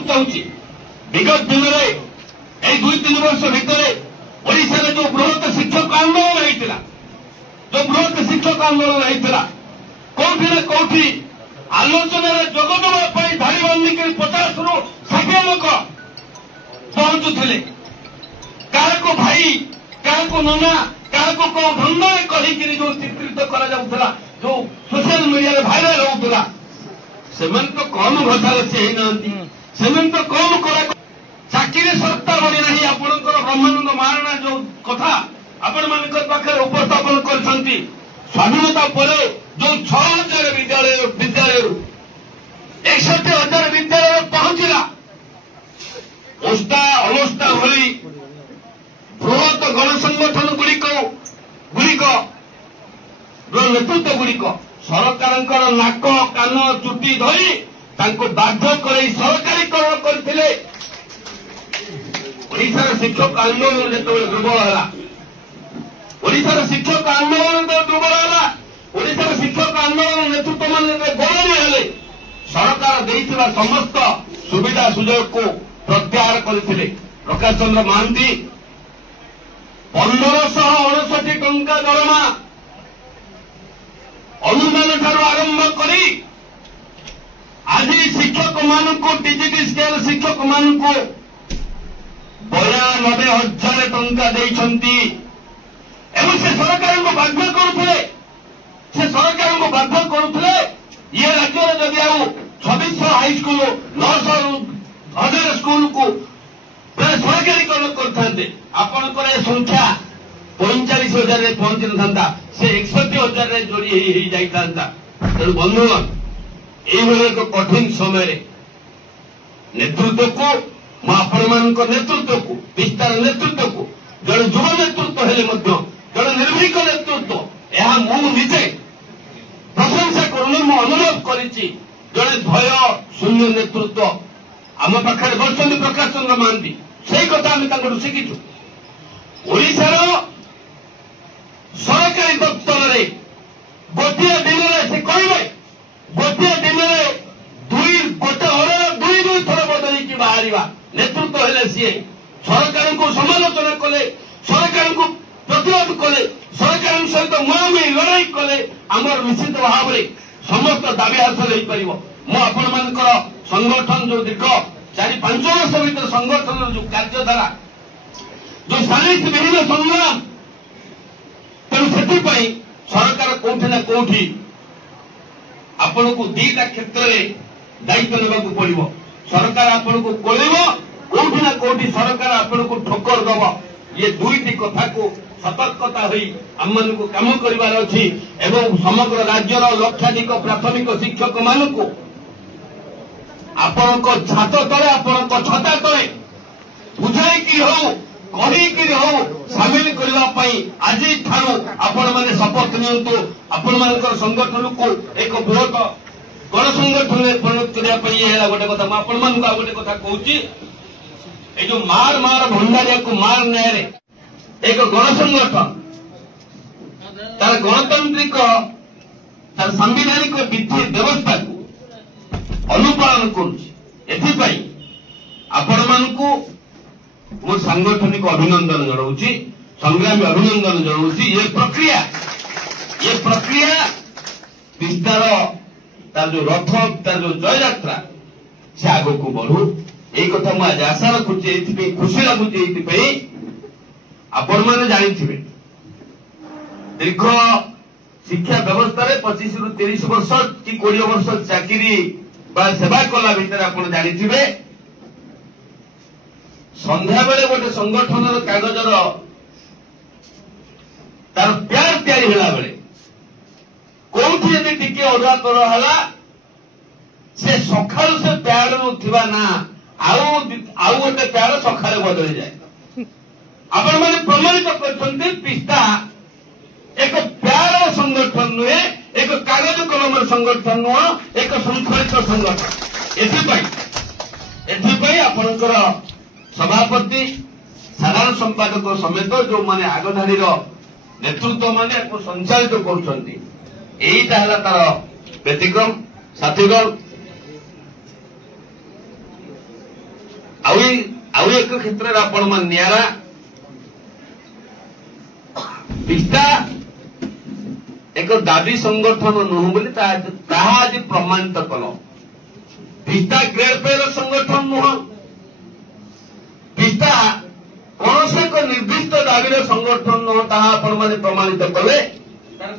चाहूँगी विगत दिन में यही 2-3 वर्ष भितर ओडिशा जो बृहत शिक्षक आंदोलन होता जो बृहत शिक्षक आंदोलन होता कौटी ना कौटी आलोचना जोगदेवाई धाड़ी बांधिक 50 ରୁ 60 लोक पहुंचुले क्या भाई क्या नना क्या कौ धंदा कही जो चित्रित करा जो सोशल मीडिया भाइराल होता से तो कम घोषार सी से तो कम करा चाकरी सत्ता बनी नहीं आपंकर ब्रह्मानंद महाराणा जो कथा आपण मान पाखे उपस्थापन कर स्वाधीनता पर जो 6000 विद्यालय 61,000 विद्यालय पहुंचला ओष्टा अनुष्ठा भली बृहत गणसंगठन गुड़िक नेतृत्व गुड़िक सरकार नाक कान चुटी धरी बाध्य कर सरकारीकरण करते ओडिशार शिक्षक आंदोलन जो दुर्बल है ओडिशार शिक्षक आंदोलन जो दुर्बल है ओडिशार शिक्षक आंदोलन नेतृत्व मान गौरव हेले सरकार देइथिबा समस्त सुविधा सुजोग को प्रत्याहार करथिले प्रकाश चंद्र महांती 1559 टंका दरमा अनुदान ठारू आरंभ करी आज शिक्षक मानक टीजीटी स्केल शिक्षक मानक 92,000 टंका देइछंती एवं से सरकार को बाध्य करुले से सरकार को बाध्य करुले ये राज्य जदि आउ 2600 हाईस्कूल 900,000 स्कूल को प्राय सरकारीकरण करते आपंकर संख्या 45,000 पहुंची ना से 61,000 जोड़ी जाता तेणु बंधुगण ये एक कठिन समय नेतृत्व को नेतृत्व को विस्तार नेतृत्व को जड़े युव नेतृत्व हेले जड़े निर्भीक नेतृत्व यह मुझे प्रशंसा करूनी मु अनुभव करी जड़े भय शून्य नेतृत्व आम पाखे बस प्रकाश चंद्र महांती से कथा आम शिखीचु ओडिशार सरकारी दफ्तर में गोटे दिन से कहे गोटे दिन गोटे हर 2 थर बदल की बाहर नेतृत्व हेले सी सरकार को समालोचना कले सरकार को प्रतिरोध कले सरकार सहित मुहांमुही लड़ाई कले आमर निश्चित भाव में समस्त दाबी हासिल हो पार मुझे संगठन जो दीर्घ 4-5 वर्ष भर संगठन जो कार्यधारा जो साजिश विहीन संग्राम तेणु से सरकार कौटी ना कौटी आपण को 2टा क्षेत्र में दायित्व नेबाक पड़ो सरकार आपण को कोलेब कौटी ना कौटी सरकार आपण को ठोकर दब ये 2टी कथा को सतर्कता हुई आम मान को काम करार अच्छी एवं समग्र राज्यर लक्षाधिक प्राथमिक शिक्षक मान को आपण छात तले आपण छता तले बुझाई हो कही सामिल करने आज आपण मैंने शपथ नियंतु आपण मान संगठन को एक बृहत गणसंगठन में परिणत करने गोटे कथा आपण मान गोटे कथा कहूँ ये जो मार भंडारिया को मार न्याय एक गणसंगठन तार गणतांत्रिक तार संवैधानिक विधि व्यवस्था को अनुपालन करुच्ची आपण मानू मो सांगठनिक अभिनंदन जनाऊँगी संग्रामी अभिनंदन जनाऊँगी ये प्रक्रिया विस्तार तार जो रथ तार जो जय यात्रा से आग को बढ़ू ये कथा मुझे आशा रखुचे खुशी लगुचे आपण मैंने जानी दीर्घ शिक्षा व्यवस्था 25 ରୁ 30 वर्ष कि 20 वर्ष चाकरी सेवा कला भितर आप जानी संध्या बेले गोटे संगठन कागजर तार प्यार तैयारी बेले कौटी यदि टिके अधुआ तर है से सका से प्यार ना ना आउ गोटे प्यार सका बदली जाए आपण मैंने प्रमाणित करते पिस्ता एक प्यार संगठन नुहे एक कागज कलम संगठन नुह एक शृंखलित संगठन एथपाई आपणकर सभापति साधारण संपादक समेत जो माने आगधाड़ी नेतृत्व माने संचालित करुँचा तार व्यतिक्रम साथीगण आउ एक क्षेत्र आपण मन नियारा पिस्ता एक दाबी संगठन नुह बोली आज प्रमाणित कल पिस्ता ग्रेड पेर संगठन नुह पिस्ता कौन से एक निर्दिष्ट दाबी संगठन नुह ताहा आपण माने प्रमाणित कले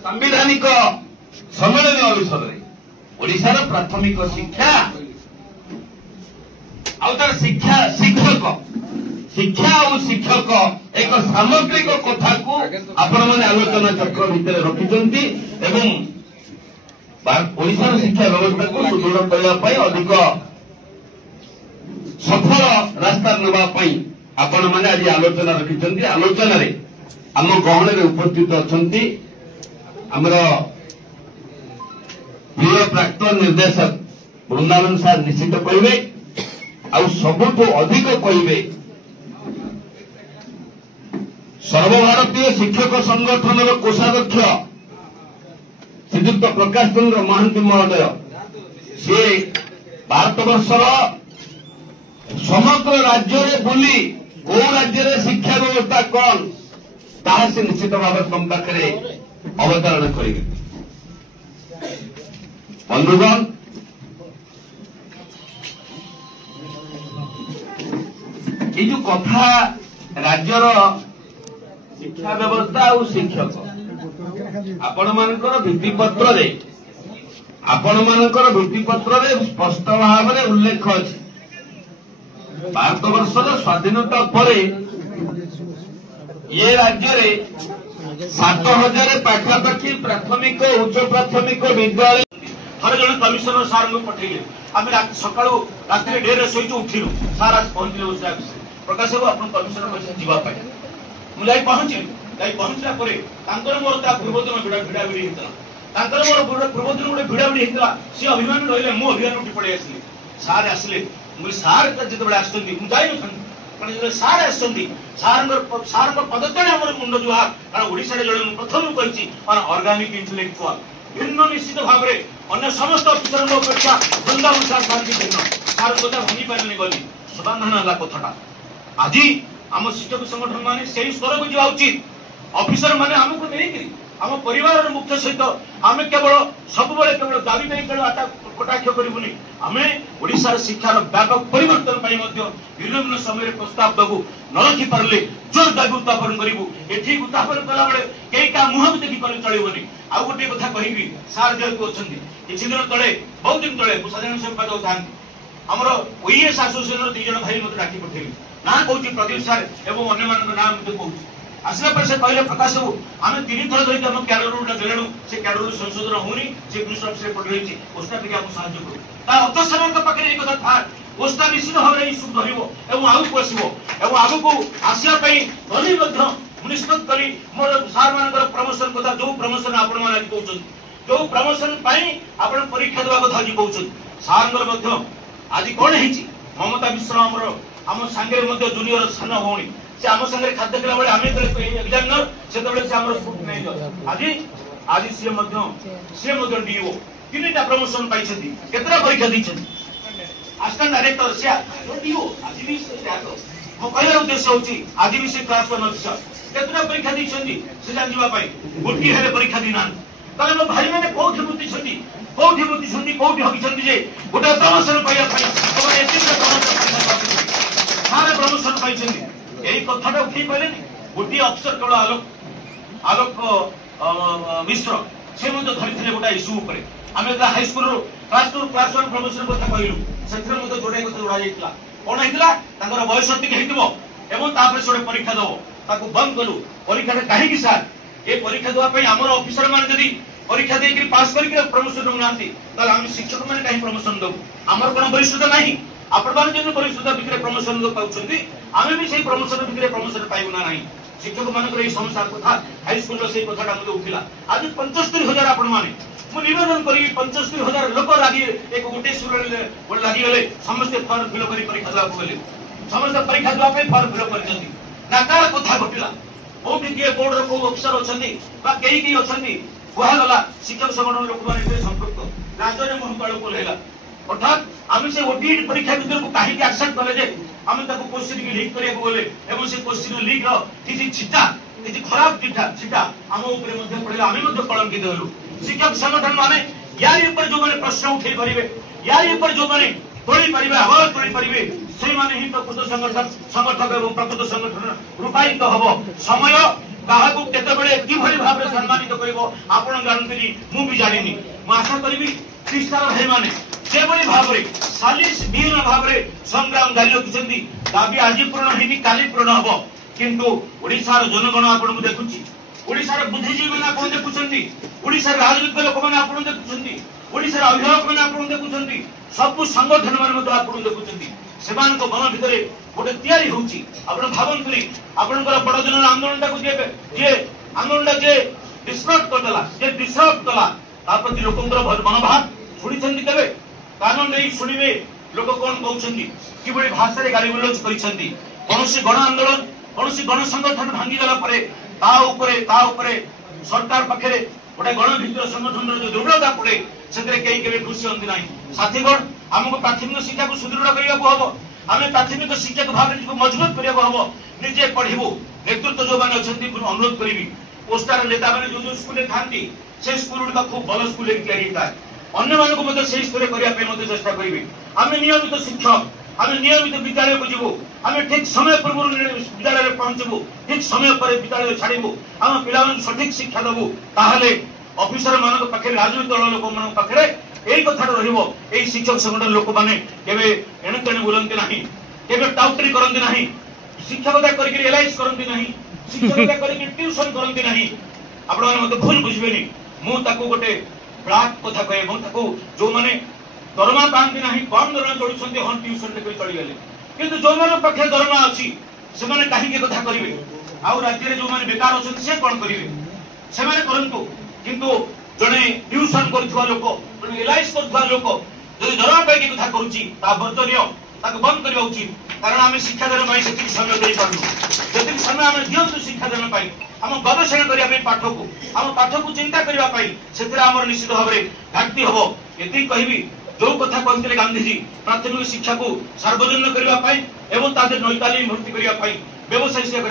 संविधानिक सम्मेलन अवसर ओडिशार प्राथमिक शिक्षा आउ तार शिक्षा और शिक्षक एक सामग्रिक कथा को आपण मैंने आलोचना चक्र भितर रखिंट एवं ओडिशार शिक्षा व्यवस्था को सुदृढ़ करने अधिक सफल रास्ता नापी आपण मैंने आज आलोचना रखिंट आलोचन आम गहन में उपस्थित अच्छा आमर प्रिय प्राक्तन निर्देशक वृंदावन सार निश्चित कहे आउ सबुठ अधिक कहे सर्वभारतीय शिक्षक संगठन कोषाध्यक्ष श्रीजुक्त प्रकाश चंद्र महांती महोदय सी भारत वर्षर समग्र राज्य में बुली कौ राज्य में शिक्षा व्यवस्था कौन ताहा से निश्चित भाव तुम पाखे अवतरण करेंगे। बंधुगण ये जो कथा राज्यर शिक्षा व्यवस्था और शिक्षक आपण मानकर भित्तिपत्र स्पष्ट भाव में उल्लेख अच्छे भारत वर्षर स्वाधीनता पर ये राज्य में 7,000 पाखापाखि प्राथमिक उच्च प्राथमिक विद्यालय थे जन कमिशनर सार को पठेले आम सका रात डेरे शोचु उठिलु सार आज पहुंचले प्रकाश बाबू आप कमिशनर जावाई मुझे पहुंचला मोर पूर्वदिन भिड़ाभिड़ी होता मोर पूर्वदिन गोटे भिड़ाभिड़ी होता सी अभिमान रही मु अभिमान उठी पड़े आसली सार आसिले मुझे सार जिते आसती सार आसती सार पदतले आम मुंड जुहार कारण ओडिशा जो प्रथम कही अर्गानिक इंटेलेक्चुआल भिन्न निश्चित भाव में अन्य समस्त अफिसर अपेक्षा वृंदावन सार सार भिन्न सार कथा भांगी पारे गली समाधान है कथाटा आज आम शिक्षक संगठन माने से स्तर को जावा उचित अफिसर माने आमको नहीं आम परिवार मुख्य सहित आम केवल सब केवल दाबी नहीं केवल कटाक्ष करूनी आम ओडिशार शिक्षार व्यापक परिवर्तन भिन्न समय प्रस्ताव देवु न रखिपारे जोर दाबी उत्थापन करूँ ये उत्थापन कला बेले कई क्या मुह भी देखिक चलनी आउ गोटे कथा कहि सार जेहतु अच्छा किसी दिन तले बहुत दिन तले साधारण संपादक था आमर ओएस एसोसिएशन 2 जन भाई मत डाकी पठेली ना कौन प्रदीप सार एवं अन्य नाम कहूँ आसला पर से कहले प्रकाश बाबू आम 3 थर धरिक आम क्याडर देलु से क्याडर संशोधन होनी से मिनिस्टर ऑफिस पड़ रही पोस्टा टी आम साहय करूँ अर्थ सार पाखे ये कथा था पोस्टा निश्चित भाव में इश्यू रही आगू आसो आगू आसापी धनी निष्पत्ति करी मोर सार मान प्रमोशन कथा जो प्रमोशन आपण आज कहते जो प्रमोशन आप परीक्षा देवा कथा आज कहते सार आज कौन है ममता मिश्र आम सांगे जूनियर सान भौणी से आम सांगे खाद्य खेला बेले आम एग्जामिनर से आज आज सी डीओ 3टा प्रमोशन पाई केतरा परीक्षा दी असिस्टेंट डायरेक्टर से डीओ आज भी मो कहर उद्देश्य हूँ आज भी से क्लास 1 अफिसर केतरा परीक्षा दी से जानापी गोटे हेले परीक्षा दी ना तेज मो भाई मैंने कौटी बुद्धि कौटी हकी जे गोटे प्रमोशन पाइबा सारे प्रमोशन पाई यही कथा उठे पारे गोटे अफिसर केवल आलोक मिश्र से धरी गोटे इश्यू आम हाईस्कल क्लास 1 प्रमोशन कथा कहलु से जोड़े कथा जोड़ा जाता कौन होता बयस अधिक होतापर से परीक्षा दब बंद कलु परीक्षा कहीं सार ये परीक्षा देवाई आम अफिसर मैंने परीक्षा देकर पास करके प्रमोशन दौना आम शिक्षक मैंने कहीं प्रमोशन दबू आमर कौन वरिष्ठता ना आपण मैंने जो वरिष्ठता भितर प्रमोशन पाँच आम भी से प्रमोशन भितर प्रमोशन पाइबू ना शिक्षक मान समस्या कथा हाईस्कल से कथा मुझे उठला आज 75,000 आपण मैंने मुझे निवेदन करी 75,000 लोक लगी एक गोटे स्कूल लगिगले समस्ते फर्म फिल कर परीक्षा देवा गले समस्त परीक्षा देवाई फर्म फिल कर नाकार कथा घटला कौटी किए बोर्ड कौ अफिसर अच्छा कई अच्छा कहगला शिक्षक संगठन लोक मैंने संपृक्त राज्य मुहकाड़ कोल्ला अर्थात आम से ओटीईटी परीक्षा भर को कहीं एक्सेप्ट कले जे आम क्वेश्चन की लीक करने गले से क्वेश्चन लीक किसी छिटा किसी खराब छिटा आम उपर पड़े आम कलंकित हलु शिक्षक संगठन माने यार ऊपर जो मैंने प्रश्न उठे पारे यार ऊपर जो मैंने तोड़ी पारे आवाज तोड़ी पारे से माने ही प्रकृत संगठक और प्रकृत संगठन रूपायित हम समय काहाकू केतबेले किभली भाबरे सम्मानित करिवो आपण जानथि मु भी जानिनी मु आशा करिवि ख्रीस्टान भाई माने जेभली भाबरे सालिस बीन भाबरे संग्राम जारी रखिसंती दाबी आज पूर्ण हेनी काली पूर्ण हबो किंतु ओडिसार जनगण आपण को देखुची ओडिसार बुद्धिजीवी माने आपण देखुचंती ओडिसार राजनीतिक लोक माने आपण देखुचंती ओडिसार अभिभावक माने आपण देखुचंती सब संगठन माने मत आपण देखुचंती सेमान को मन भितरे गोटे तैयारी होउची आपण भावंतुली आपणकर बड़ जन आंदोलन जे आंदोलन जे डिस्टर्ब करदला जे डिस्टर्ब कला ता प्रति लोकंकर मनोभाव शुणिछंती केबे कान नहीं शुणिबे लोक कोन कहउछंती किबळी भाषा रे गाली गुलज करिसंती कोनोसी गण आंदोलन कोनोसी गण संगठन भांगी गला परे ता ऊपरे सरकार पाखरे गोटे गण भितर संगठन जो दुर्बलता पड़े से कई केबे खुशी हंती नाही साथीगण हमको प्राथमिक शिक्षा को सुदृढ़ करने को हम आम प्राथमिक शिक्षक भाव मजबूत करने को हम निजे पढ़ू नेतृत्व जो मैंने अच्छा अनुरोध करी पोस्टार नेता मैंने जो स्कूल थांती से स्कूल गुड़ा खूब भल स्कूल या अन्य मानक स्तर करने चेष्टा करी आम नियमित शिक्षक आम नियमित विद्यालय को जीवु आम ठीक समय पूर्व विद्यालय पहुंचबू ठीक समय पर विद्यालय छाड़ू आम पिला सठिक शिक्षा देवु ताहले ऑफिसर मान पाखे राजनीतिक दल लोक मान पाखे यही कथा रही शिक्षक संगठन लोक मैंने एणे तेणे बुलती ना केवे टाउटरी करती ना शिक्षकता करके एलआईएस करती ना शिक्षकता करके ट्यूशन करती ना आपण मैंने भूल बुझे मुझे गोटे ब्लाक कथा कहे जो मैंने दरमा पाती ना कम दरमा चलुंट हाँ ट्यूशन चलीगले कितु जो मैंने पाखे दरमा अच्छी से कहीं कथा करेंगे आउ राज्य जो मैंने बेकार अच्छा से कौन करेंगे से करूँ किंतु जड़े ट्यूशन कर लोक जड़े एलआईएस कर लोक जो दरमा पाई कथा करुच्ची वर्जनीय बंद करवा उचित कारण आम शिक्षादान से समय दे पार्नु समय आम दिंतु शिक्षादान आम गवेषणा करने पाठ को आम पाठ को चिंता करने से निश्चित भाव में घाटी हम ये कहबी जो कथा कहते गांधीजी प्राथमिक शिक्षा को सार्वजनिक करने नई तालीम भर्ती करने व्यवसाय